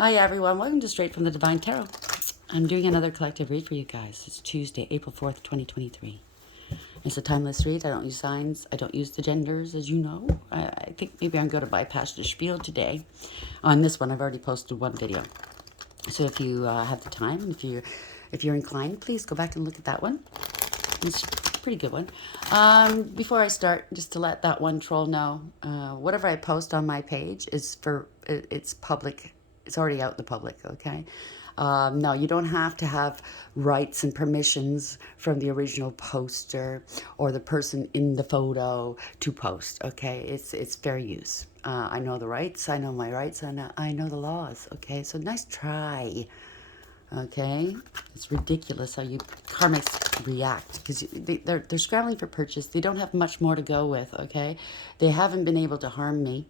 Hi everyone, welcome to Straight from the Divine Tarot. I'm doing another collective read for you guys. It's Tuesday, April 4th, 2023. It's a timeless read. I don't use signs. I don't use the genders, as you know. I think maybe I'm going to bypass the spiel today. On this one, I've already posted one video. So if you have the time, if you're inclined, please go back and look at that one. It's a pretty good one. Before I start, just to let that one troll know, whatever I post on my page is it's public. It's already out in the public, okay? No, you don't have to have rights and permissions from the original poster or the person in the photo to post, okay? It's fair use. I know the rights, I know my rights, and I know the laws, okay? So nice try, okay? It's ridiculous how you karmics react because they're scrambling for purchase. They don't have much more to go with, okay? They haven't been able to harm me,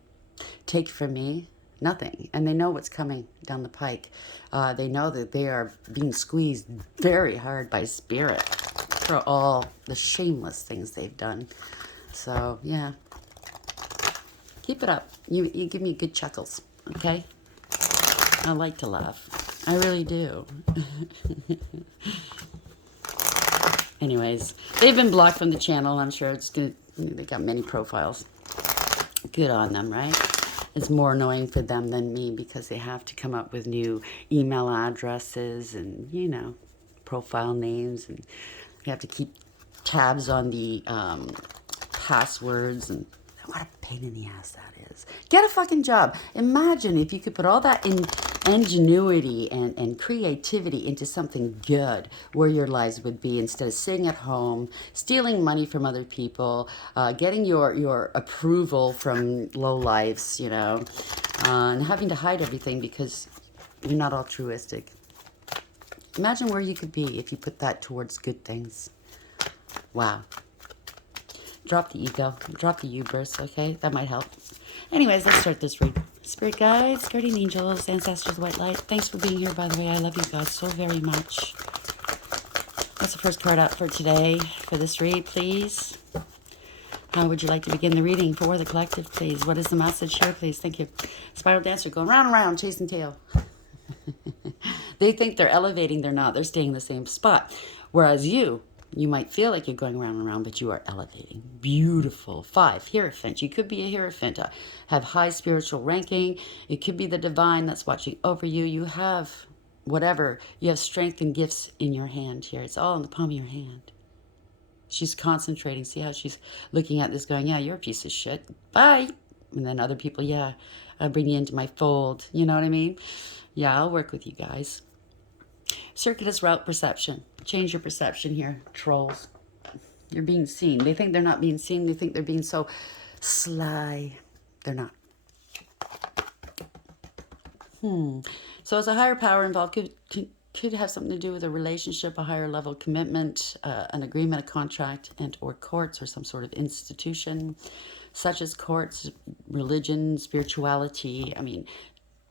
take from me, nothing. And they know what's coming down the pike. They know that they are being squeezed very hard by spirit for all the shameless things they've done. So, yeah. Keep it up. You give me good chuckles, okay? I like to laugh. I really do. Anyways, they've been blocked from the channel. I'm sure they got many profiles. Good on them, right? It's more annoying for them than me because they have to come up with new email addresses and, you know, profile names. And you have to keep tabs on the passwords. And what a pain in the ass that is. Get a fucking job. Imagine if you could put all that ingenuity and creativity into something good, where your lives would be, instead of sitting at home, stealing money from other people, getting your approval from lowlifes, you know, and having to hide everything because you're not altruistic. Imagine where you could be if you put that towards good things. Wow. Drop the ego. Drop the hubris, okay? That might help. Anyways, let's start this read. Spirit guides, guardian angels, ancestors, white light. Thanks for being here, by the way. I love you guys so very much. What's the first card out for today for this read, please? How would you like to begin the reading for the collective, please? What is the message here, please? Thank you. Spiral dancer going round and round, chasing tail. They think they're elevating. They're not. They're staying in the same spot. Whereas you might feel like you're going round and round, but you are elevating. Beautiful. 5, Hierophant. You could be a Hierophant, have high spiritual ranking. It could be the divine that's watching over you. You have whatever. You have strength and gifts in your hand here. It's all in the palm of your hand. She's concentrating. See how she's looking at this going, yeah, you're a piece of shit. Bye. And then other people, yeah, I'll bring you into my fold. You know what I mean? Yeah, I'll work with you guys. Circuitous route perception. Change your perception here, trolls. You're being seen. They think they're not being seen. They think they're being so sly. They're not. So as a higher power involved, could have something to do with a relationship, a higher level commitment, an agreement, a contract, and or courts or some sort of institution, such as courts, religion, spirituality. I mean,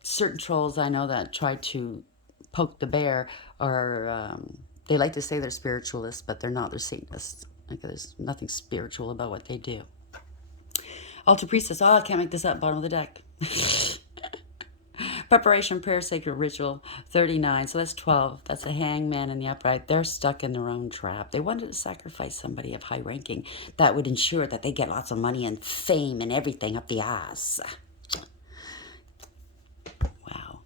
certain trolls I know that try to poke the bear are, they like to say they're spiritualists, but they're not. They're Satanists. Like, there's nothing spiritual about what they do. Altar priestess. Oh, I can't make this up. Bottom of the deck. Preparation, prayer, sacred ritual. 39. So that's 12. That's a hangman in the upright. They're stuck in their own trap. They wanted to sacrifice somebody of high ranking that would ensure that they get lots of money and fame and everything up the ass. Wow.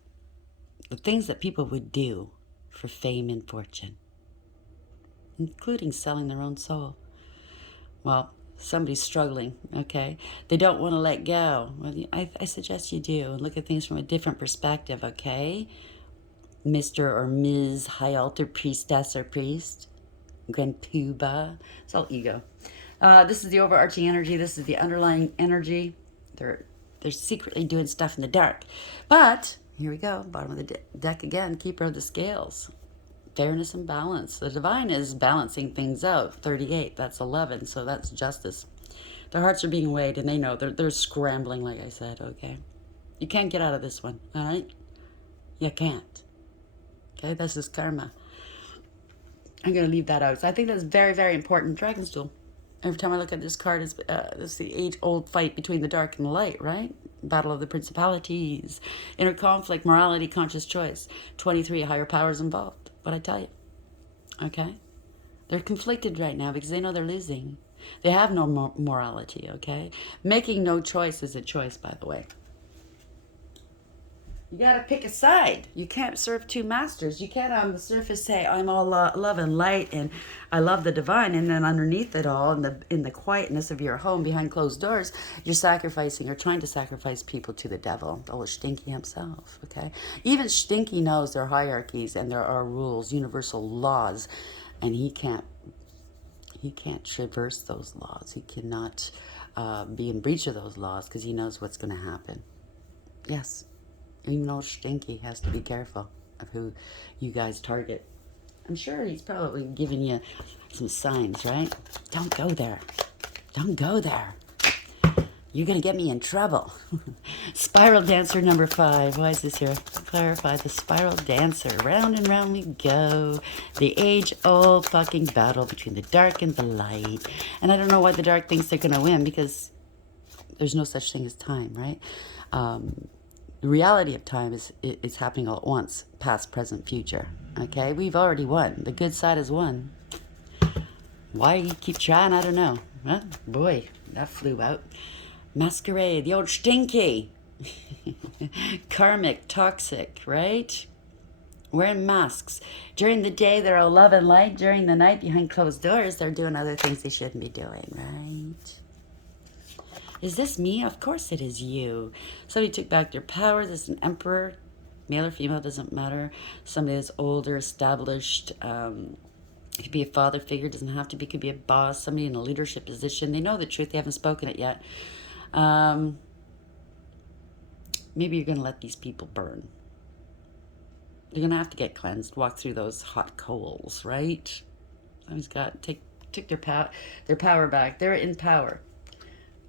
The things that people would do for fame and fortune, including selling their own soul. Well, somebody's struggling, okay? They don't want to let go. Well, I suggest you do and look at things from a different perspective, okay? Mr. or Ms. High Altar Priestess or Priest, Grand Puba. It's all ego. This is the overarching energy. This is the underlying energy. They're secretly doing stuff in the dark. But here we go, bottom of the deck again, keeper of the scales. Fairness and balance. The divine is balancing things out. 38, that's 11, so that's justice. Their hearts are being weighed, and they know they're scrambling, like I said, okay? You can't get out of this one, all right? You can't. Okay, this is karma. I'm going to leave that out. So I think that's very, very important. Dragon's Duel. Every time I look at this card, it's the age-old fight between the dark and the light, right? Battle of the Principalities. Inner conflict, morality, conscious choice. 23, higher powers involved. What I tell you. Okay? They're conflicted right now because they know they're losing. They have no morality, okay? Making no choice is a choice, by the way. You got to pick a side. You can't serve two masters. You can't on the surface say, I'm all love and light and I love the divine. And then underneath it all, in the quietness of your home behind closed doors, you're sacrificing or trying to sacrifice people to the devil. Oh, Stinky himself, okay? Even Stinky knows there are hierarchies and there are rules, universal laws. And he can't traverse those laws. He cannot be in breach of those laws because he knows what's going to happen. Yes. Even though Stinky has to be careful of who you guys target. I'm sure he's probably giving you some signs, right? Don't go there. Don't go there. You're going to get me in trouble. Spiral Dancer number 5. Why is this here? Clarify the Spiral Dancer. Round and round we go. The age-old fucking battle between the dark and the light. And I don't know why the dark thinks they're going to win because there's no such thing as time, right? The reality of time is it's happening all at once, past, present, future. Okay, we've already won. The good side has won. Why you keep trying, I don't know. Huh? Boy, that flew out. Masquerade, the old Stinky. Karmic, toxic, right? Wearing masks. During the day, they're all love and light. During the night, behind closed doors, they're doing other things they shouldn't be doing, right? Is this me? Of course it is you. Somebody took back their power. This is an emperor. Male or female, doesn't matter. Somebody that's older, established. It could be a father figure. Doesn't have to be. Could be a boss. Somebody in a leadership position. They know the truth. They haven't spoken it yet. Maybe you're going to let these people burn. They're going to have to get cleansed. Walk through those hot coals, right? Somebody's got took their power back. They're in power.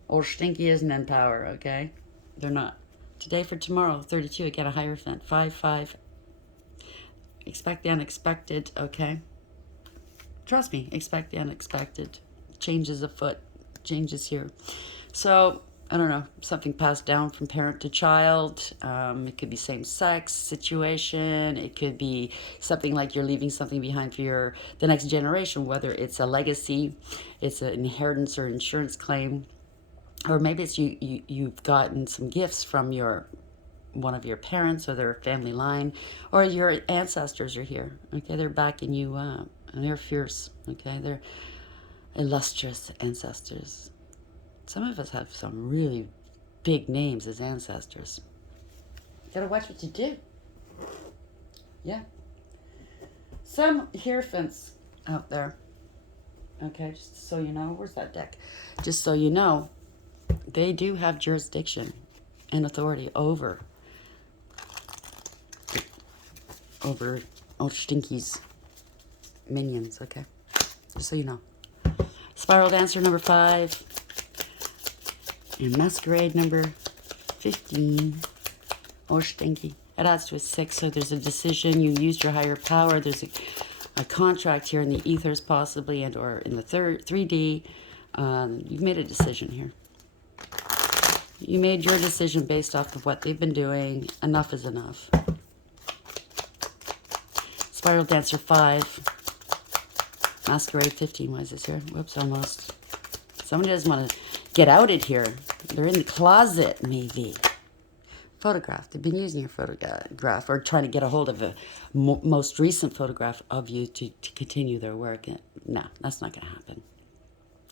Old Stinky isn't in power, okay? They're not. Today for tomorrow, 32, again, a Hierophant. 5-5. Expect the unexpected, okay? Trust me, expect the unexpected. Changes afoot. Changes here. So, I don't know, something passed down from parent to child. It could be same-sex situation. It could be something like you're leaving something behind for the next generation, whether it's a legacy, it's an inheritance or insurance claim. Or maybe it's you've gotten some gifts from one of your parents or their family line, or your ancestors are here. Okay, they're backing you up, and they're fierce. Okay, they're illustrious ancestors. Some of us have some really big names as ancestors. You gotta watch what you do. Yeah. Some Hierophants out there. Okay, just so you know, where's that deck? Just so you know. They do have jurisdiction and authority over old Stinky's minions, okay? Just so you know. Spiral Dancer number 5. And Masquerade number 15. Old Stinky. It adds to a 6, so there's a decision. You used your higher power. There's a contract here in the ethers possibly, and or in the 3D. You've made a decision here. You made your decision based off of what they've been doing. Enough is enough. Spiral Dancer 5. Masquerade 15. Why is this here? Whoops, almost. Somebody doesn't want to get outed here. They're in the closet, maybe. Photograph. They've been using your photograph or trying to get a hold of a most recent photograph of you to continue their work. No, that's not going to happen.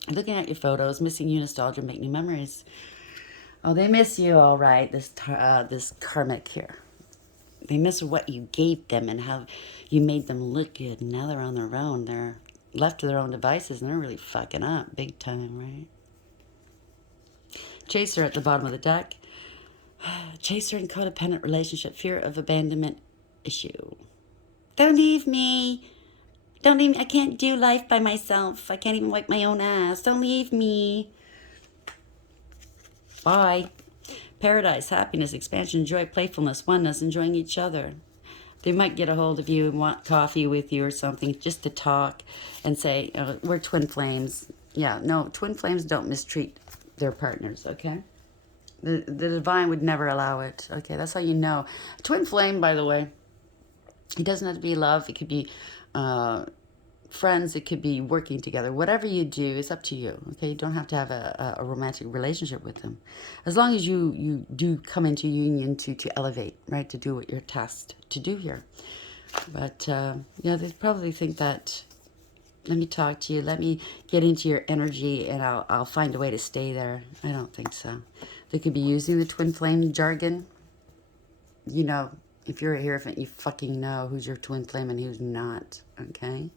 Looking at your photos, missing you, nostalgia, make new memories. Oh, they miss you, all right, this karmic here. They miss what you gave them and how you made them look good. And now they're on their own. They're left to their own devices, and they're really fucking up big time, right? Chaser at the bottom of the deck. Chaser in codependent relationship. Fear of abandonment issue. Don't leave me. Don't leave me. I can't do life by myself. I can't even wipe my own ass. Don't leave me. Bye. Paradise, happiness, expansion, joy, playfulness, oneness, enjoying each other. They might get a hold of you and want coffee with you or something just to talk and say, we're twin flames. Yeah, no, twin flames don't mistreat their partners, okay? The divine would never allow it. Okay, that's how you know. Twin flame, by the way, it doesn't have to be love. It could be friends. It could be working together. Whatever you do, it's up to you. Okay, you don't have to have a romantic relationship with them, as long as you do come into union to elevate, right? To do what you're tasked to do here. But yeah, they probably think that. Let me talk to you. Let me get into your energy, and I'll find a way to stay there. I don't think so. They could be using the twin flame jargon. You know, if you're a Hierophant, you fucking know who's your twin flame and who's not. Okay?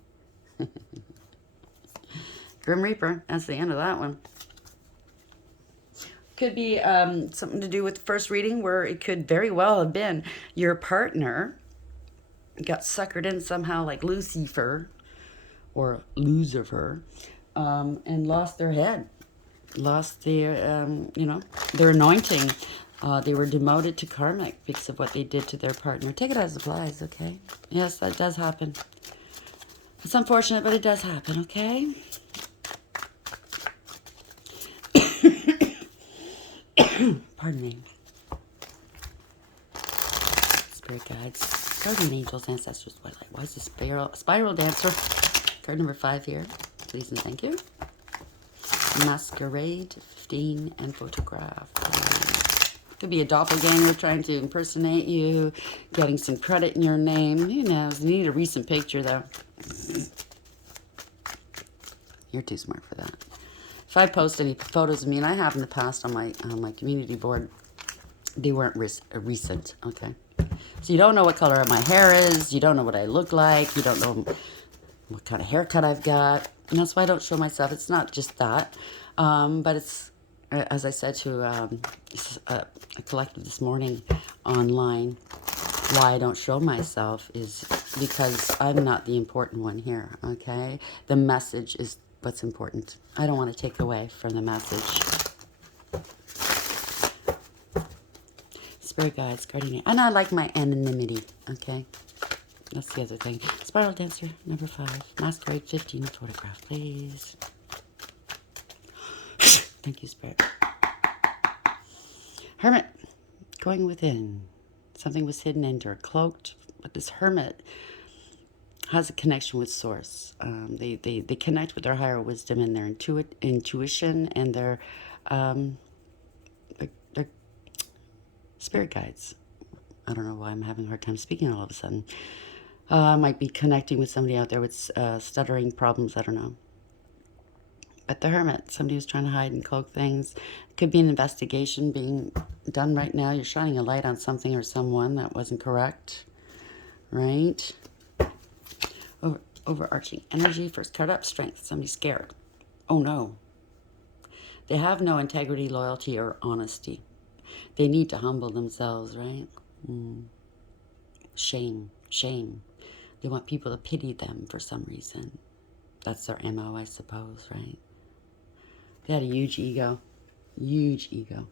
Grim Reaper. That's the end of that one. Could be something to do with the first reading, where it could very well have been your partner got suckered in somehow, like Lucifer or Lucifer, and lost their head, lost their, their anointing. They were demoted to karmic because of what they did to their partner. Take it as applies, okay? Yes, that does happen. It's unfortunate, but it does happen, okay? Pardon me. Spirit guides, guardian angels, ancestors, twilight. Why is the spiral dancer? Card number 5 here. Please and thank you. Masquerade, 15, and photograph. Could be a doppelganger trying to impersonate you, getting some credit in your name. Who knows? You need a recent picture, though. You're too smart for that. If I post any photos of me, and I have in the past on my community board, they weren't recent, okay? So you don't know what color my hair is. You don't know what I look like. You don't know what kind of haircut I've got. And that's why I don't show myself. It's not just that. But it's, as I said to a collective this morning online, why I don't show myself is because I'm not the important one here, okay? The message is what's important. I don't want to take away from the message. Spirit guides, guardian, and I like my anonymity, okay? That's the other thing. Spiral dancer, number 5. Masquerade, 15, photograph, please. Thank you, Spirit. Hermit, going within. Something was hidden and or cloaked, but this hermit has a connection with source. They connect with their higher wisdom and their intuition and their spirit guides. I don't know why I'm having a hard time speaking all of a sudden. I might be connecting with somebody out there with stuttering problems. I don't know. But the hermit, somebody who's trying to hide and cloak things. It could be an investigation being done right now. You're shining a light on something or someone that wasn't correct. Right? Overarching energy. First card up, strength. Somebody's scared. Oh no. They have no integrity, loyalty, or honesty. They need to humble themselves, right? Shame. They want people to pity them for some reason. That's their MO, I suppose, right? They had a huge ego. Huge ego.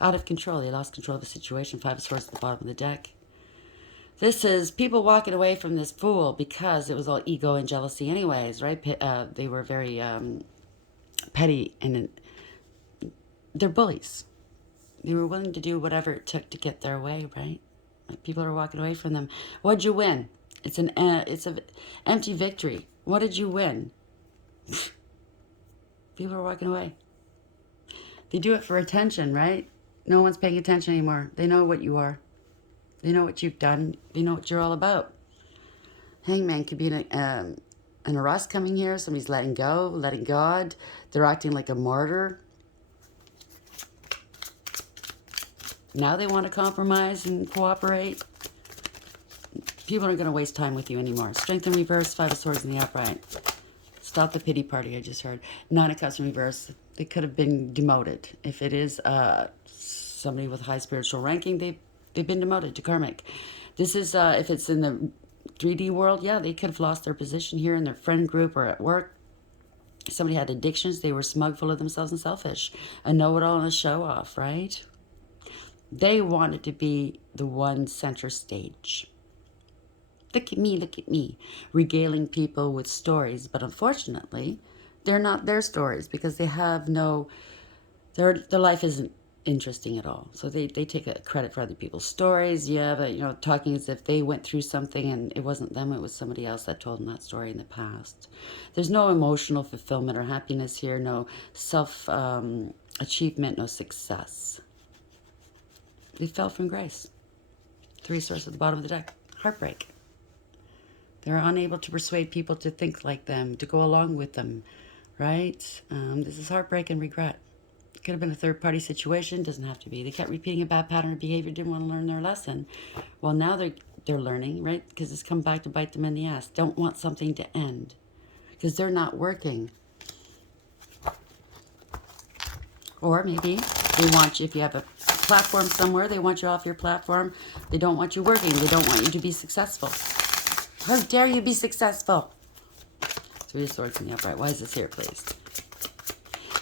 Out of control. They lost control of the situation. 5 of Swords at the bottom of the deck. This is people walking away from this fool because it was all ego and jealousy anyways, right? They were very petty, and they're bullies. They were willing to do whatever it took to get their way, right? Like people are walking away from them. What'd you win? It's an empty victory. What did you win? People are walking away. They do it for attention, right? No one's paying attention anymore. They know what you are. They know what you've done. They know what you're all about. Hangman could be an arrest coming here. Somebody's letting go, letting God. They're acting like a martyr. Now they want to compromise and cooperate. People aren't going to waste time with you anymore. Strength in reverse, 5 of Swords in the upright. Stop the pity party, I just heard. 9 of Cups in reverse. They could have been demoted. If it is somebody with high spiritual ranking, they've been demoted to karmic. This is, if it's in the 3D world, yeah, they could have lost their position here in their friend group or at work. Somebody had addictions. They were smug, full of themselves, and selfish. A know-it-all and a show-off, right? They wanted to be the one center stage. Look at me, regaling people with stories. But unfortunately, they're not their stories because they have no, their life isn't interesting at all. So they take a credit for other people's stories. Yeah, but, you know, talking as if they went through something and it wasn't them, it was somebody else that told them that story in the past. There's no emotional fulfillment or happiness here, no self achievement, no success. They fell from grace. Three swords at the bottom of the deck. Heartbreak. They're unable to persuade people to think like them, to go along with them, right? This is heartbreak and regret. It could have been a third-party situation. Doesn't have to be. They kept repeating a bad pattern of behavior, didn't want to learn their lesson. Well, now they're learning, right? Because it's come back to bite them in the ass. Don't want something to end because they're not working. Or maybe they want you, if you have a platform somewhere, they want you off your platform. They don't want you working. They don't want you to be successful. How dare you be successful? Three of Swords in the upright. Why is this here, please?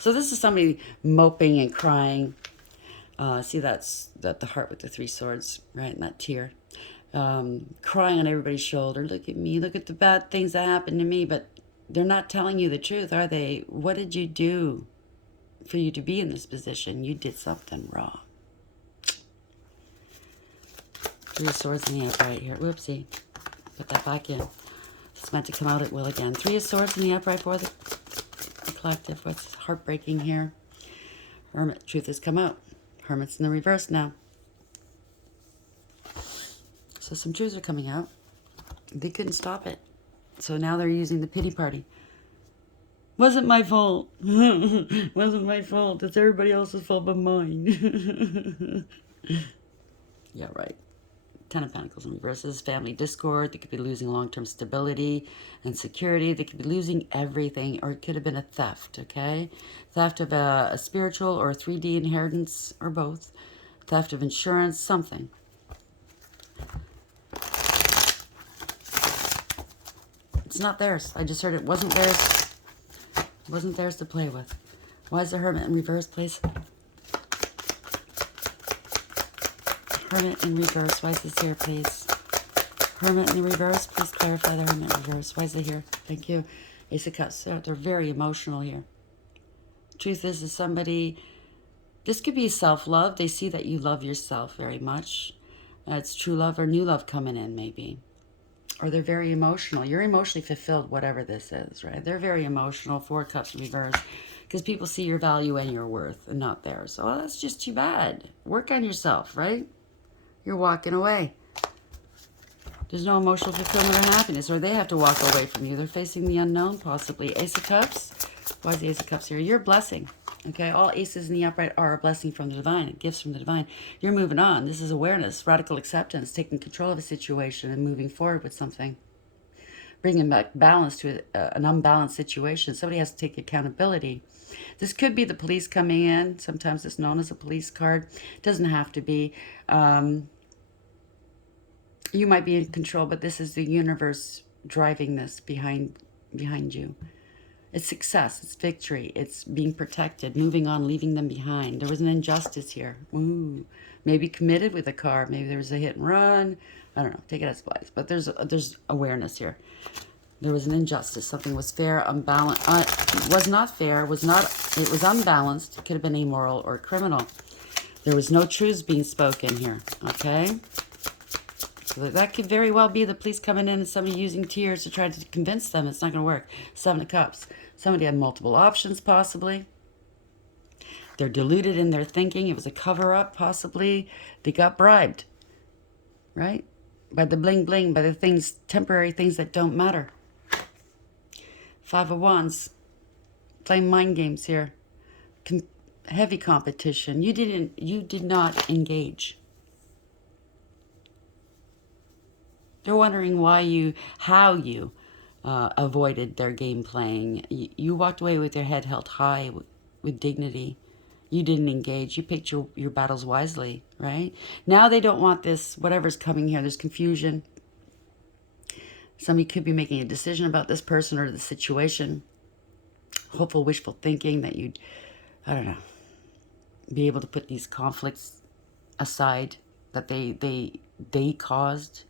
So this is somebody moping and crying. See, that's the heart with the three swords, right? And that tear. Crying on everybody's shoulder. Look at me. Look at the bad things that happened to me. But they're not telling you the truth, are they? What did you do for you to be in this position? You did something wrong. Three of Swords in the upright here. Whoopsie. Put that back in. It's meant to come out at will again. Three of Swords in the upright for the collective. What's heartbreaking here? Hermit. Truth has come out. Hermit's in the reverse now. So some truths are coming out. They couldn't stop it. So now they're using the pity party. Wasn't my fault. Wasn't my fault. It's everybody else's fault but mine. Yeah, right. Ten of Pentacles in reverses, family discord. They could be losing long-term stability and security. They could be losing everything, or it could have been a theft, okay? Theft of a spiritual or a 3D inheritance, or both. Theft of insurance, something. It's not theirs. I just heard it wasn't theirs. It wasn't theirs to play with. Why is the Hermit in reverse, please? Hermit in reverse. Why is this here, please? Hermit in the reverse. Please clarify the Hermit in reverse. Why is it here? Thank you. Ace of Cups. They're very emotional here. Truth is somebody... This could be self-love. They see that you love yourself very much. It's true love or new love coming in, maybe. Or they're very emotional. You're emotionally fulfilled, whatever this is, right? They're very emotional. Four of Cups in reverse. Because people see your value and your worth and not theirs. Oh, that's just too bad. Work on yourself, right? You're walking away. There's no emotional fulfillment or happiness, or they have to walk away from you. They're facing the unknown, possibly. Ace of Cups. Why is the Ace of Cups here? You're a blessing. Okay, all aces in the upright are a blessing from the divine, gifts from the divine. You're moving on. This is awareness, radical acceptance, taking control of a situation and moving forward with something. Bringing back balance to an unbalanced situation. Somebody has to take accountability. This could be the police coming in. Sometimes it's known as a police card. It doesn't have to be. You might be in control, but this is the universe driving this behind you. It's success. It's victory. It's being protected, moving on, leaving them behind. There was an injustice here. Ooh. Maybe committed with a car. Maybe there was a hit and run. I don't know. Take it as it lies. But there's awareness here. There was an injustice. Something was fair, unbalanced. Was not fair. It was unbalanced. It could have been immoral or criminal. There was no truths being spoken here. Okay? So that could very well be the police coming in and somebody using tears to try to convince them it's not going to work. Seven of Cups. Somebody had multiple options, possibly. They're deluded in their thinking. It was a cover-up, possibly. They got bribed, right? By the bling-bling, by the things, temporary things that don't matter. Five of Wands. Playing mind games here. Heavy competition. You did not engage. They're wondering how you avoided their game playing. You walked away with your head held high, with dignity. You didn't engage. You picked your battles wisely, right? Now they don't want this, whatever's coming here. There's confusion. Somebody could be making a decision about this person or the situation. Hopeful, wishful thinking that you'd, I don't know, be able to put these conflicts aside that they caused.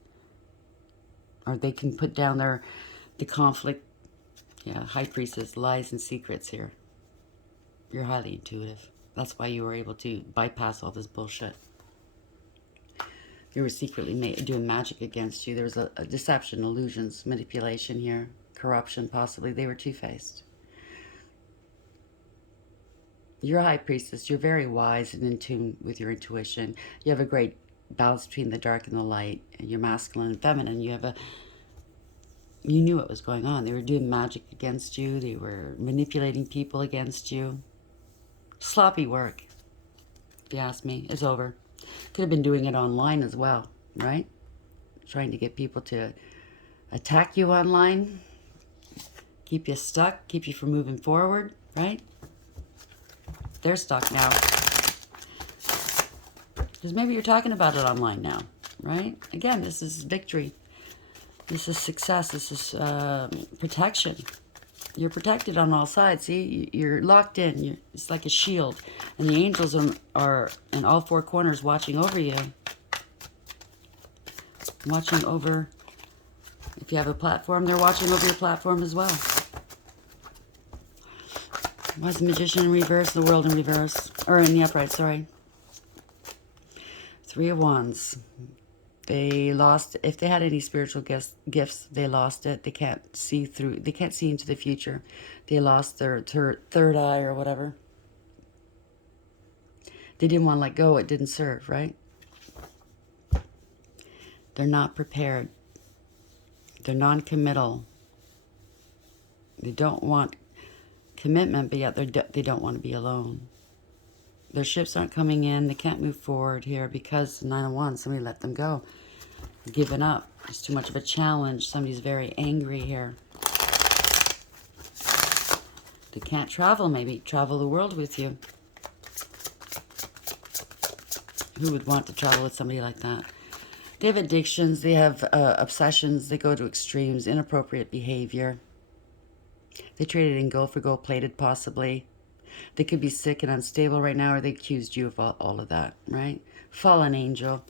Or they can put down the conflict. Yeah, High Priestess, lies and secrets here. You're highly intuitive. That's why you were able to bypass all this bullshit. They were secretly doing magic against you. There was a deception, illusions, manipulation here, corruption possibly. They were two-faced. You're a high priestess. You're very wise and in tune with your intuition. You have a great balance between the dark and the light. You're masculine and feminine. You knew what was going on. They were doing magic against you. They were manipulating people against you. Sloppy work, if you ask me. It's over. Could have been doing it online as well, right? Trying to get people to attack you online, keep you stuck, keep you from moving forward, right? They're stuck now. Because maybe you're talking about it online now, right? Again, this is victory. This is success. This is protection. You're protected on all sides. See, you're locked in. It's like a shield. And the angels are in all four corners watching over you. Watching over. If you have a platform, they're watching over your platform as well. Why is the Magician in reverse, the World in reverse? Or in the upright, sorry. Three of Wands. They lost, if they had any spiritual gifts, they lost it. They can't see through, they can't see into the future. They lost their third eye or whatever. They didn't want to let go. It didn't serve, right? They're not prepared. They're non-committal. They don't want commitment, but yet they don't want to be alone. Their ships aren't coming in. They can't move forward here because 9 of Wands, somebody let them go. Giving up. It's too much of a challenge. Somebody's very angry here. They can't travel, maybe. Travel the world with you. Who would want to travel with somebody like that? They have addictions. They have obsessions. They go to extremes. Inappropriate behavior. They traded in gold for gold-plated, possibly. They could be sick and unstable right now, or they accused you of all of that, right? Fallen angel.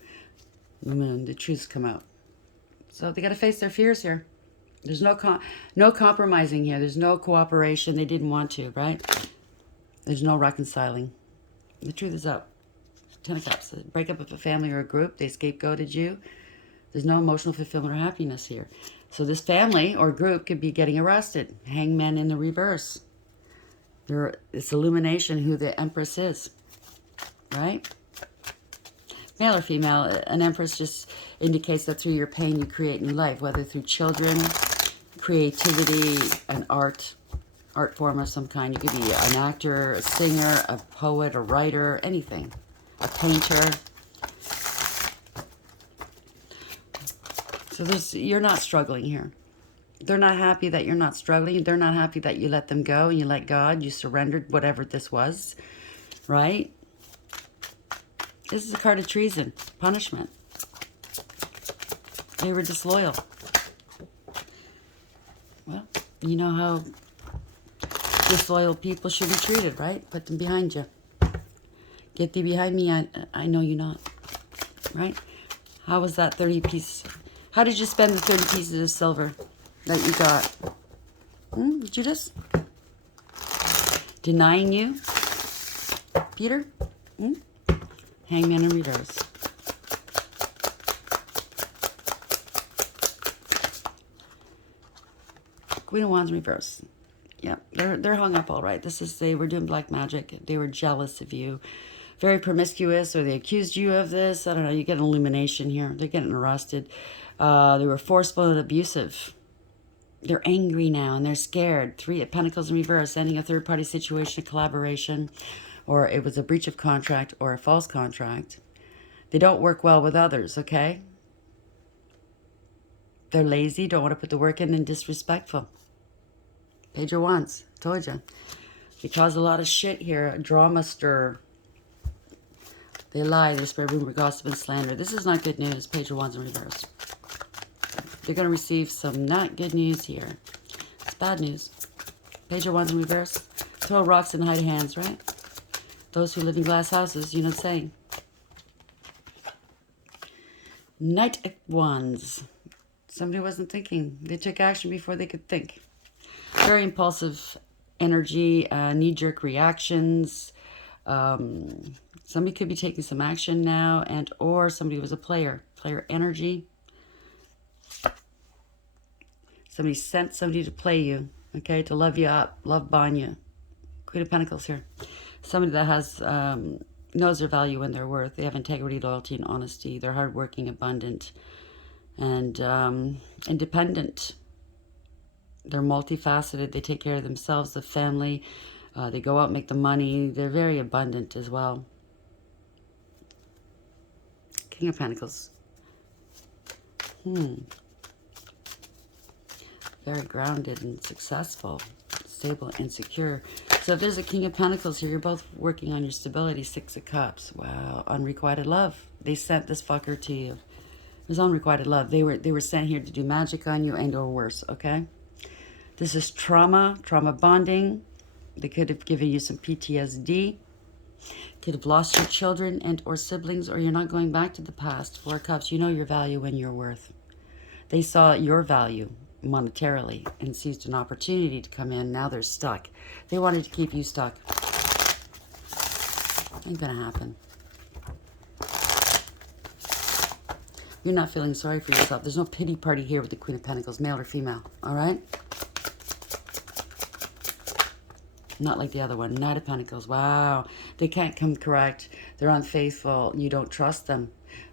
Moon, the truths come out. So they got to face their fears here. There's no compromising here. There's no cooperation. They didn't want to, right? There's no reconciling. The truth is out. 10 of Cups. Breakup of a family or a group. They scapegoated you. There's no emotional fulfillment or happiness here. So this family or group could be getting arrested. Hangman in the reverse. It's illumination who the Empress is, right? Male or female, an Empress just indicates that through your pain you create new life, whether through children, creativity, an art form of some kind. You could be an actor, a singer, a poet, a writer, anything, a painter. So you're not struggling here. They're not happy that you're not struggling. They're not happy that you let them go and you let God. You surrendered whatever this was, right? This is a card of treason, punishment. They were disloyal. Well, you know how disloyal people should be treated, right? Put them behind you. Get thee behind me, I know you not, right? How was that 30 pieces? How did you spend the 30 pieces of silver that you got? Judas? Denying you? Peter? Hangman in reverse. Queen of Wands in reverse. Yep, they're hung up all right. They were doing black magic. They were jealous of you. Very promiscuous, or they accused you of this. I don't know. You get an illumination here. They're getting arrested. They were forceful and abusive. They're angry now and they're scared. 3 of Pentacles in reverse, ending a third-party situation, a collaboration, or it was a breach of contract or a false contract. They don't work well with others, okay? They're lazy, don't want to put the work in, and disrespectful. Page of Wands, told you. They cause a lot of shit here, a drama stir. They lie, they spread rumor, gossip, and slander. This is not good news. Page of Wands in reverse. They're going to receive some not good news here. It's bad news. Page of Wands in reverse. Throw rocks and hide hands, right? Those who live in glass houses, you know the saying. Knight of Wands. Somebody wasn't thinking. They took action before they could think. Very impulsive energy, knee-jerk reactions. Somebody could be taking some action now, and or somebody was a player energy. Somebody sent somebody to play you, okay, to love you up, love bomb you. Queen of Pentacles here. Somebody that has knows their value and their worth. They have integrity, loyalty, and honesty. They're hardworking, abundant, and independent. They're multifaceted. They take care of themselves, the family. They go out and make the money. They're very abundant as well. King of Pentacles. Very grounded and successful. Stable and secure. So if there's a King of Pentacles here, you're both working on your stability. Six of Cups. Wow. Unrequited love. They sent this fucker to you. It was unrequited love. They were sent here to do magic on you and or worse, okay? This is trauma bonding. They could have given you some PTSD. Could have lost your children and or siblings, or you're not going back to the past. Four of Cups. You know your value and your worth. They saw your value monetarily and seized an opportunity to come in. Now they're stuck. They wanted to keep you stuck. Ain't gonna happen. You're not feeling sorry for yourself. There's no pity party here with the Queen of Pentacles, male or female. All right? Not like the other one. Knight of Pentacles. Wow. They can't come correct. They're unfaithful. You don't trust them.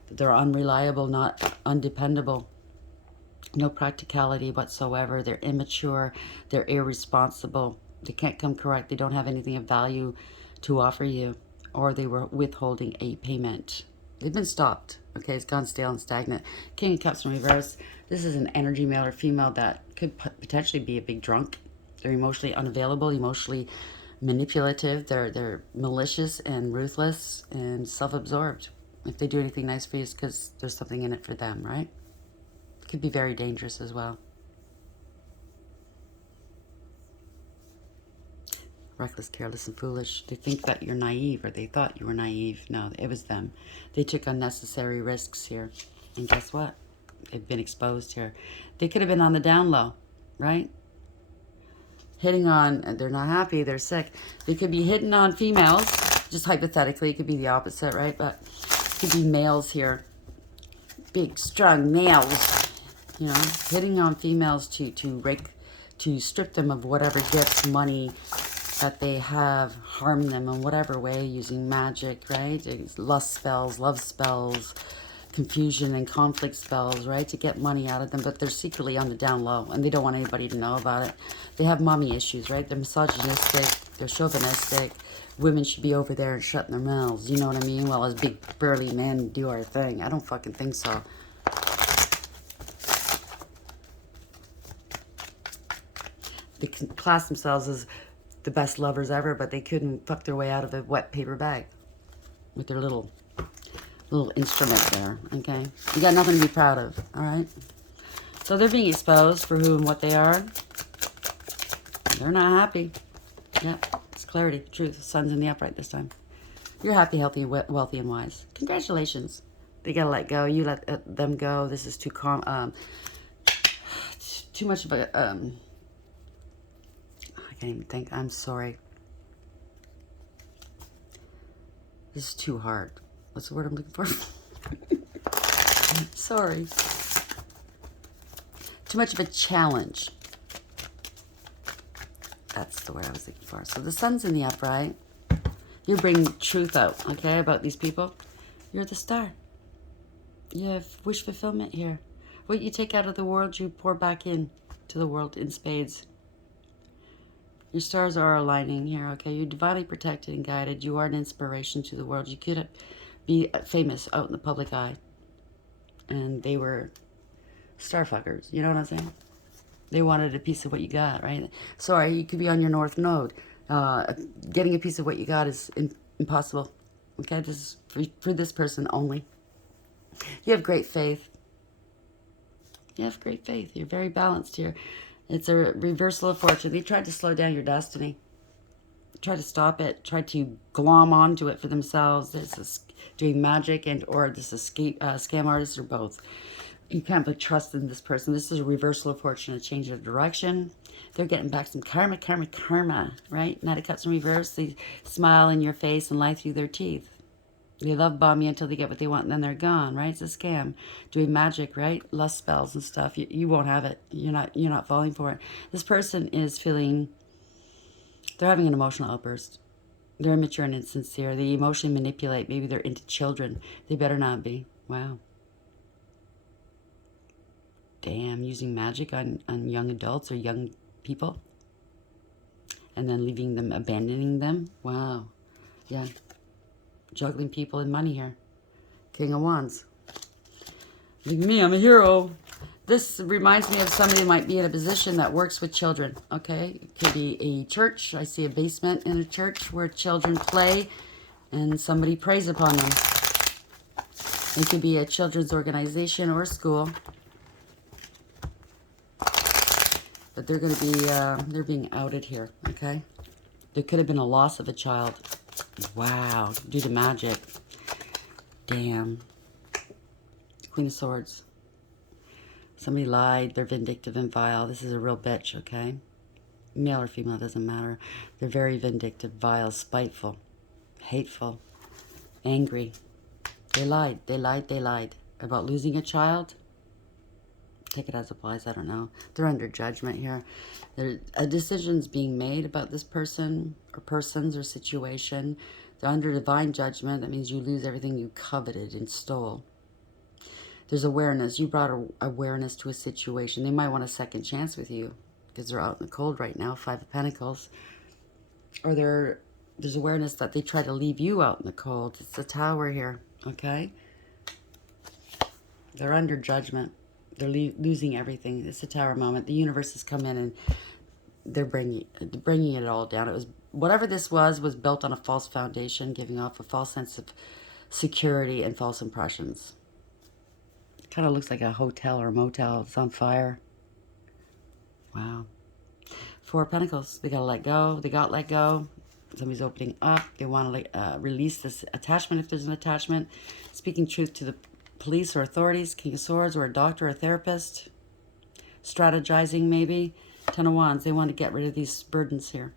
They're unreliable, not undependable. No practicality whatsoever. They're immature. They're irresponsible. They can't come correct. They don't have anything of value to offer you. Or they were withholding a payment. They've been stopped. Okay, it's gone stale and stagnant. King of Cups in reverse. This is an energy, male or female, that could potentially be a big drunk. They're emotionally unavailable, emotionally manipulative. They're malicious and ruthless and self-absorbed. If they do anything nice for you, it's because there's something in it for them, right? Could be very dangerous as well. Reckless, careless, and foolish. They think that you're naive, or they thought you were naive. No, it was them. They took unnecessary risks here. And guess what? They've been exposed here. They could have been on the down low, right? Hitting on, they're not happy, they're sick. They could be hitting on females, just hypothetically. It could be the opposite, right? But it could be males here. Big, strong males. You know, hitting on females to strip them of whatever gifts, money that they have, harm them in whatever way, using magic, right? Lust spells, love spells, confusion and conflict spells, right? To get money out of them, but they're secretly on the down low, and they don't want anybody to know about it. They have mommy issues, right? They're misogynistic, they're chauvinistic. Women should be over there and shutting their mouths, you know what I mean? While us big burly men do our thing. I don't fucking think so. They can class themselves as the best lovers ever, but they couldn't fuck their way out of a wet paper bag with their little instrument there, okay? You got nothing to be proud of, all right? So they're being exposed for who and what they are. They're not happy. Yep, it's clarity, truth. Sun's in the upright this time. You're happy, healthy, wealthy, and wise. Congratulations. They gotta let go. You let them go. This is too much of a I can't even think. I'm sorry. This is too hard. What's the word I'm looking for? Sorry. Too much of a challenge. That's the word I was looking for. So the sun's in the upright. You bring truth out, okay, about these people. You're the star. You have wish fulfillment here. What you take out of the world, you pour back in to the world in spades. Your stars are aligning here, okay? You're divinely protected and guided. You are an inspiration to the world. You could be famous out in the public eye. And they were starfuckers, you know what I'm saying? They wanted a piece of what you got, right? Sorry, you could be on your north node. Getting a piece of what you got is impossible, okay? This is for this person only. You have great faith. You have great faith. You're very balanced here. It's a reversal of fortune. They tried to slow down your destiny. Try to stop it. Try to glom onto it for themselves. This is doing magic and or this escape scam artists or both. You can't put trust in this person. This is a reversal of fortune, a change of direction. They're getting back some karma, right? Knight of Cups in reverse. They smile in your face and lie through their teeth. They love bomb you until they get what they want and then they're gone, right? It's a scam. Doing magic, right? Lust spells and stuff. You won't have it. You're not falling for it. This person is feeling, they're having an emotional outburst. They're immature and insincere. They emotionally manipulate. Maybe they're into children. They better not be. Wow. Damn, using magic on young adults or young people. And then leaving them, abandoning them. Wow. Yeah. Juggling people and money here. King of Wands. Look at me, I'm a hero. This reminds me of somebody who might be in a position that works with children, okay? It could be a church. I see a basement in a church where children play and somebody preys upon them. It could be a children's organization or a school. But they're going to be, they're being outed here, okay? There could have been a loss of a child. Wow, due to magic. Damn. Queen of Swords. Somebody lied. They're vindictive and vile. This is a real bitch, okay? Male or female, doesn't matter. They're very vindictive, vile, spiteful, hateful, angry. They lied. They lied. They lied. About losing a child? Take it as applies. I don't know. They're under judgment here. A decision's being made about this person or persons or situation. They're under divine judgment. That means you lose everything you coveted and stole. There's awareness. You brought awareness to a situation. They might want a second chance with you because they're out in the cold right now. 5 of Pentacles. Or there's awareness that they try to leave you out in the cold. It's the Tower here, okay? They're under judgment. They're losing everything. It's a Tower moment. The universe has come in and they're bringing it all down. It was whatever this was built on a false foundation, giving off a false sense of security and false impressions. Kind of looks like a hotel or a motel. It's on fire. Wow. 4 of Pentacles. They gotta let go. They got let go. Somebody's opening up. They want to release this attachment if there's an attachment. Speaking truth to the police or authorities. King of Swords or a doctor or a therapist. Strategizing maybe. 10 of Wands. They want to get rid of these burdens here.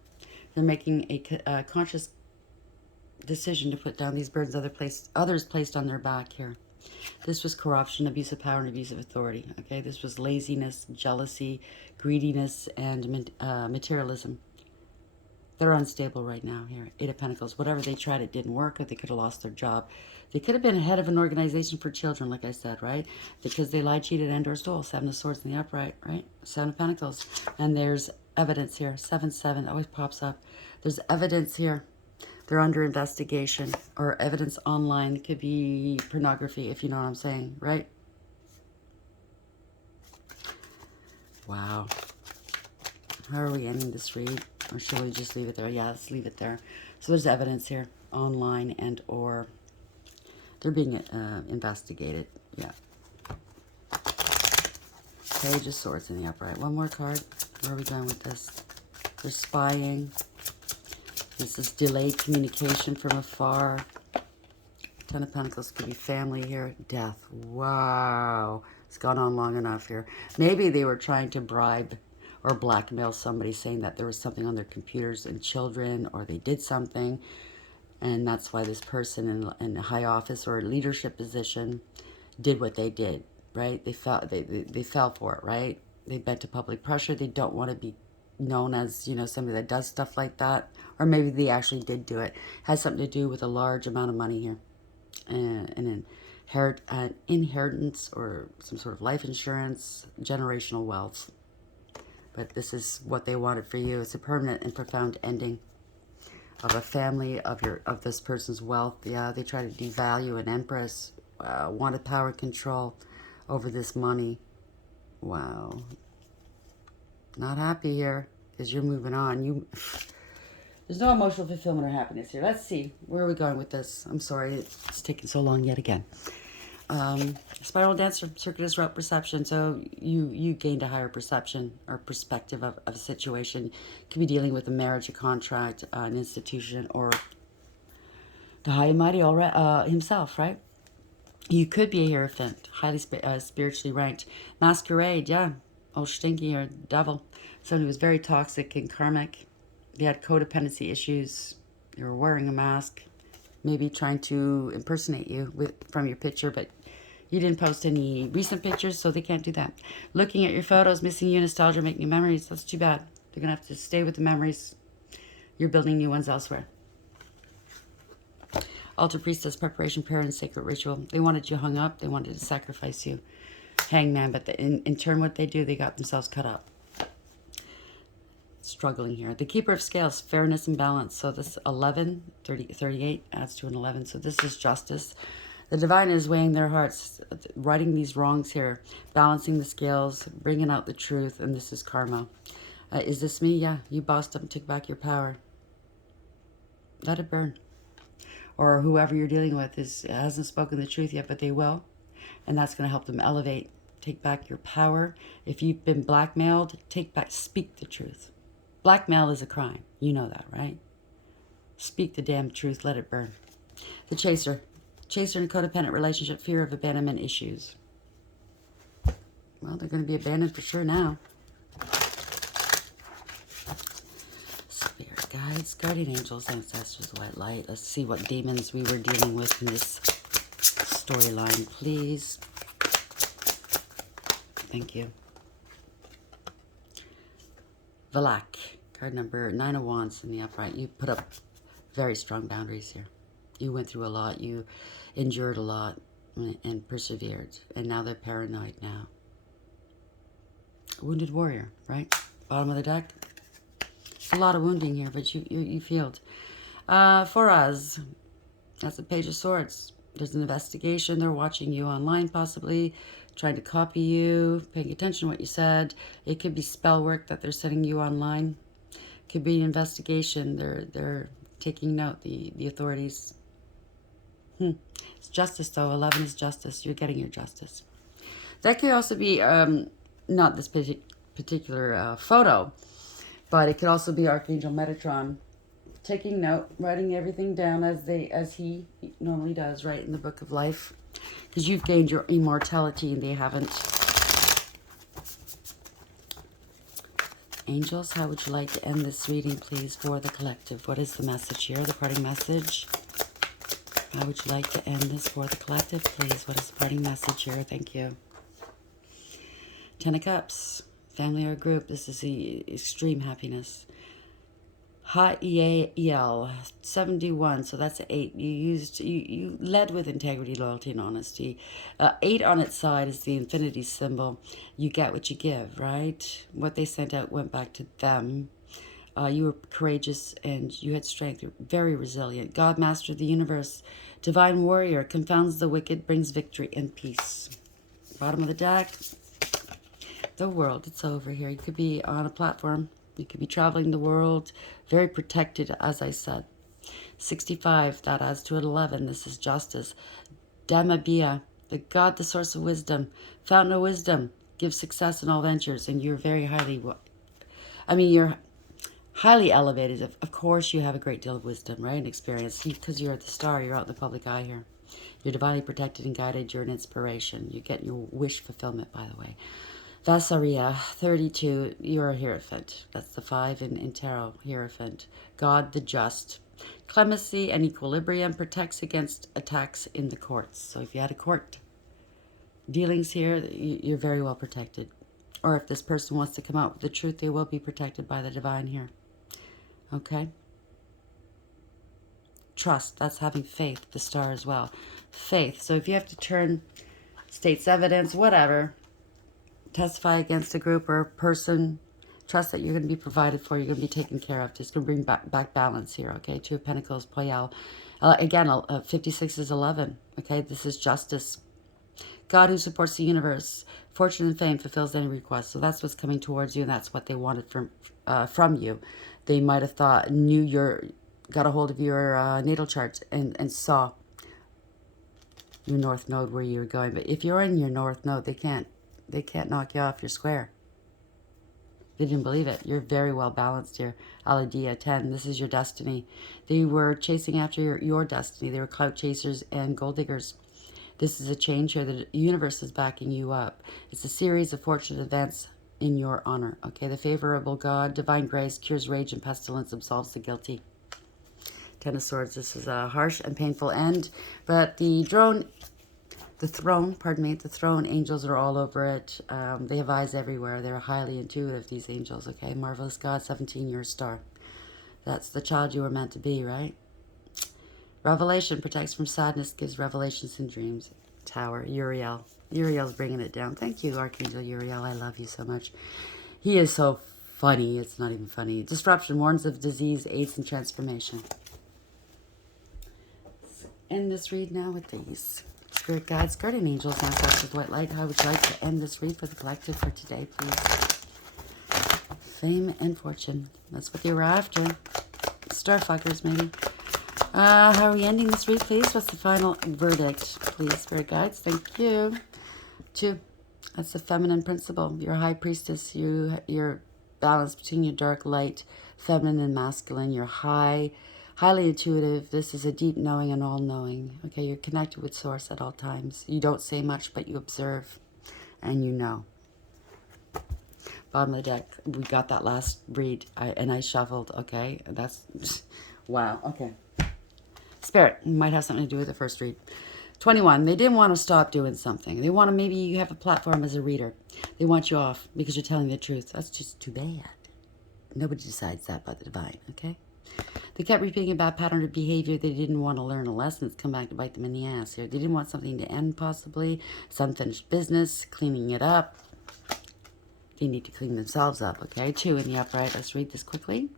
They're making a conscious decision to put down these burdens others placed on their back here. This was corruption, abuse of power, and abuse of authority. Okay, this was laziness, jealousy, greediness, and materialism. They're unstable right now here. 8 of Pentacles. Whatever they tried, it didn't work, or they could have lost their job. They could have been head of an organization for children, like I said, right? Because they lied, cheated, and or stole. 7 of Swords in the upright, right? 7 of Pentacles. And there's evidence here. 7-7 always pops up. There's evidence here. They're under investigation or evidence online. It could be pornography, if you know what I'm saying, right? Wow. How are we ending this read? Or should we just leave it there? Yeah, let's leave it there. So there's evidence here, online and or they're being investigated. Yeah. Page of Swords in the upright. One more card. Where are we going with this? They're spying. This is delayed communication from afar. 10 of Pentacles could be family here. Death. Wow. It's gone on long enough here. Maybe they were trying to bribe or blackmail somebody, saying that there was something on their computers and children, or they did something. And that's why this person in a high office or a leadership position did what they did, right? They fell for it, right? They bent to public pressure. They don't want to be known as, you know, somebody that does stuff like that. Or maybe they actually did do it. Has something to do with a large amount of money here. An inheritance or some sort of life insurance, generational wealth. But this is what they wanted for you. It's a permanent and profound ending of a family, of this person's wealth. Yeah, they try to devalue an empress. Wow, wanted power control over this money. Wow. Not happy here because you're moving on. There's no emotional fulfillment or happiness here. Let's see. Where are we going with this? I'm sorry. It's taking so long yet again. Spiral dance or circuitous route perception. So you gained a higher perception or perspective of a situation. You could be dealing with a marriage, a contract, an institution, or the high and mighty himself, right? You could be a Hierophant, highly spiritually ranked. Masquerade, yeah. Oh, stinky or devil. Somebody who was very toxic and karmic. They had codependency issues. They were wearing a mask. Maybe trying to impersonate you from your picture, but you didn't post any recent pictures, so they can't do that. Looking at your photos, missing you, nostalgia, making new memories. That's too bad. They're going to have to stay with the memories. You're building new ones elsewhere. Altar priestess, preparation, prayer, and sacred ritual. They wanted you hung up. They wanted to sacrifice you. Hangman, but in turn what they do, they got themselves cut up. Struggling here. The keeper of scales, fairness and balance. So this 11, 30, 38 adds to an 11. So this is justice. The divine is weighing their hearts, righting these wrongs here, balancing the scales, bringing out the truth, and this is karma. Is this me? Yeah, you bossed up and took back your power. Let it burn. Or whoever you're dealing with hasn't spoken the truth yet, but they will. And that's going to help them elevate. Take back your power. If you've been blackmailed, speak the truth. Blackmail is a crime. You know that, right? Speak the damn truth. Let it burn. The chaser. Chaser in a codependent relationship, fear of abandonment issues. Well, they're going to be abandoned for sure now. Spirit guides, guardian angels, ancestors, white light. Let's see what demons we were dealing with in this storyline, please. Thank you. Valak, card number 9 of Wands in the upright. You put up very strong boundaries here. You went through a lot. You endured a lot and persevered. And now they're paranoid now. Wounded warrior, right? Bottom of the deck. A lot of wounding here, but you healed. For us, that's the Page of Swords. There's an investigation. They're watching you online, possibly trying to copy you, paying attention to what you said. It could be spell work that they're sending you online. It could be an investigation. They're taking note. The authorities. It's justice, though. 11 is justice. You're getting your justice. That could also be not this particular photo, but it could also be Archangel Metatron taking note, writing everything down as he normally does, right, in the Book of Life. Because you've gained your immortality and they haven't. Angels, how would you like to end this reading, please, for the collective? What is the message here, the parting message? How would you like to end this for the collective, please? What is the parting message here? Thank you. 10 of Cups, family or group. This is the extreme happiness. H-E-A-E-L, 71, so that's an 8. You led with integrity, loyalty, and honesty. 8 on its side is the infinity symbol. You get what you give, right? What they sent out went back to them. You were courageous and you had strength. You're very resilient. God, master of the universe. Divine warrior, confounds the wicked, brings victory and peace. Bottom of the deck. The world, it's over here. You could be on a platform. You could be traveling the world. Very protected, as I said. 65, that adds to an 11. This is justice. Damabia, the God, the source of wisdom. Fountain of wisdom. Gives success in all ventures. And you're very you're highly elevated. Of course, you have a great deal of wisdom, right? And experience. Because you're at the star. You're out in the public eye here. You're divinely protected and guided. You're an inspiration. You get your wish fulfillment, by the way. Vasaria, 32, you're a Hierophant. That's the 5 in Tarot, Hierophant. God the just. Clemency and equilibrium, protects against attacks in the courts. So if you had a court dealings here, you're very well protected. Or if this person wants to come out with the truth, they will be protected by the divine here. Okay? Trust, that's having faith, the star as well. Faith, so if you have to turn state's evidence, whatever, testify against a group or a person, trust that you're going to be provided for, you're going to be taken care of. It's going to bring back balance here, okay? 2 of Pentacles, Poyal. Again, 56 is 11, okay? This is justice. God who supports the universe, fortune and fame, fulfills any request. So that's what's coming towards you, and that's what they wanted from you. They might have got a hold of your natal chart and saw your north node where you were going. But if you're in your north node, they can't knock you off your square. They didn't believe it. You're very well balanced here. Aladia, 10. This is your destiny. They were chasing after your destiny. They were clout chasers and gold diggers. This is a change here. The universe is backing you up. It's a series of fortunate events in your honor. Okay, the favorable God, divine grace, cures rage and pestilence, absolves the guilty. Ten of Swords. This is a harsh and painful end, but the throne, the throne angels are all over it. They have eyes everywhere. They're highly intuitive, these angels. Okay, marvelous God, 17-year star. That's the child you were meant to be, right? Revelation protects from sadness, gives revelations in dreams. Tower, Uriel. Uriel's bringing it down. Thank you, Archangel Uriel. I love you so much. He is so funny. It's not even funny. Disruption warns of disease, aids, and transformation. Let's end this read now with these. Spirit guides, guardian angels, ancestors, white light. How would you like to end this read for the collective for today, please? Fame and fortune. That's what they were after. Starfuckers, maybe. How are we ending this read, please? What's the final verdict, please, spirit guides? Thank you. 2. That's the feminine principle. You're a high priestess. You're balanced between your dark, light, feminine, and masculine. You're highly intuitive. This is a deep knowing and all-knowing. Okay, you're connected with source at all times. You don't say much, but you observe, and you know. Bottom of the deck. We got that last read, and I shuffled. Okay, that's wow. Okay. Spirit might have something to do with the first read. 21. They didn't want to stop doing something. They want to, maybe you have a platform as a reader. They want you off because you're telling the truth. That's just too bad. Nobody decides that but the divine, okay? They kept repeating a bad pattern of behavior. They didn't want to learn a lesson. It's come back to bite them in the ass here. They didn't want something to end, possibly. Some unfinished business, cleaning it up. They need to clean themselves up, okay? 2 in the upright. Let's read this quickly.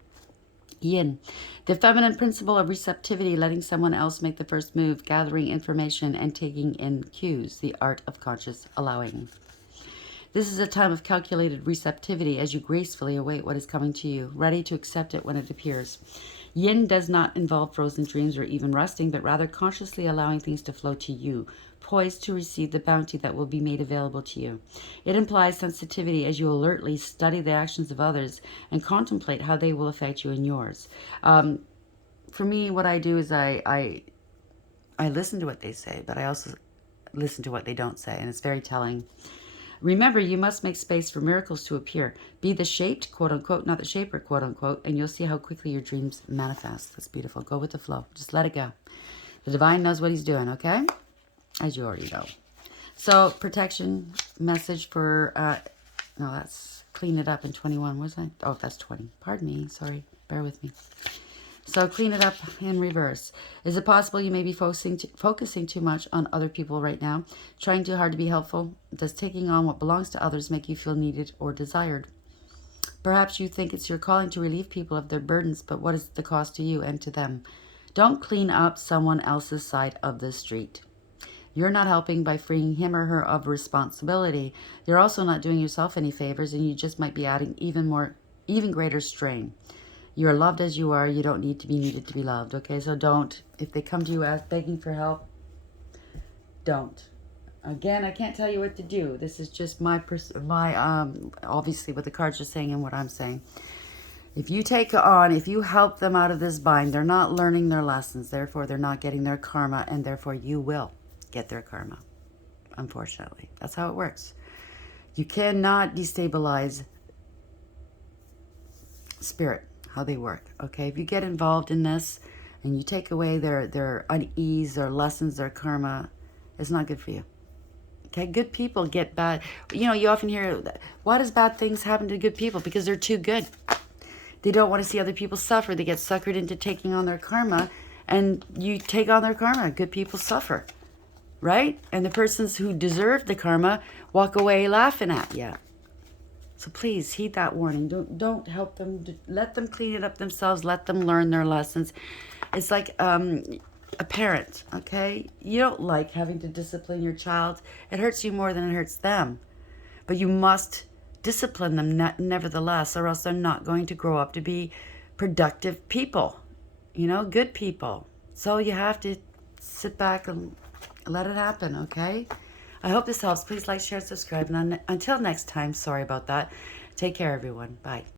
Yin, the feminine principle of receptivity, letting someone else make the first move, gathering information and taking in cues, the art of conscious allowing. This is a time of calculated receptivity as you gracefully await what is coming to you, ready to accept it when it appears. Yin does not involve frozen dreams or even resting, but rather consciously allowing things to flow to you, poised to receive the bounty that will be made available to you. It implies sensitivity as you alertly study the actions of others and contemplate how they will affect you and yours. For me, what I do is I listen to what they say, but I also listen to what they don't say, and it's very telling. Remember, you must make space for miracles to appear. Be the shaped, quote unquote, not the shaper, quote unquote, and you'll see how quickly your dreams manifest. That's beautiful. Go with the flow. Just let it go. The divine knows what he's doing, okay? As you already know. So, protection message for, no, that's clean it up in 21, was I? Oh, that's 20. Pardon me. Sorry. Bear with me. So, clean it up in reverse. Is it possible you may be focusing too much on other people right now? Trying too hard to be helpful? Does taking on what belongs to others make you feel needed or desired? Perhaps you think it's your calling to relieve people of their burdens, but what is the cost to you and to them? Don't clean up someone else's side of the street. You're not helping by freeing him or her of responsibility. You're also not doing yourself any favors, and you just might be adding even greater strain. You're loved as you are. You don't need to be needed to be loved, okay? So don't. If they come to you begging for help, don't. Again, I can't tell you what to do. This is just my obviously what the cards are saying and what I'm saying. If you if you help them out of this bind, they're not learning their lessons. Therefore, they're not getting their karma, and therefore you will get their karma. Unfortunately, that's how it works. You cannot destabilize spirit, how they work, okay? If you get involved in this and you take away their unease, their lessons, their karma, it's not good for you. Okay, good people get bad. You know, you often hear, why does bad things happen to good people? Because they're too good. They don't want to see other people suffer. They get suckered into taking on their karma, and you take on their karma. Good people suffer, right? And the persons who deserve the karma walk away laughing at you. So please heed that warning. Don't help them. Let them clean it up themselves. Let them learn their lessons. It's like a parent, okay? You don't like having to discipline your child. It hurts you more than it hurts them. But you must discipline them nevertheless, or else they're not going to grow up to be productive people, you know, good people. So you have to sit back and let it happen, okay? I hope this helps. Please like, share, subscribe. And until next time, sorry about that. Take care, everyone. Bye.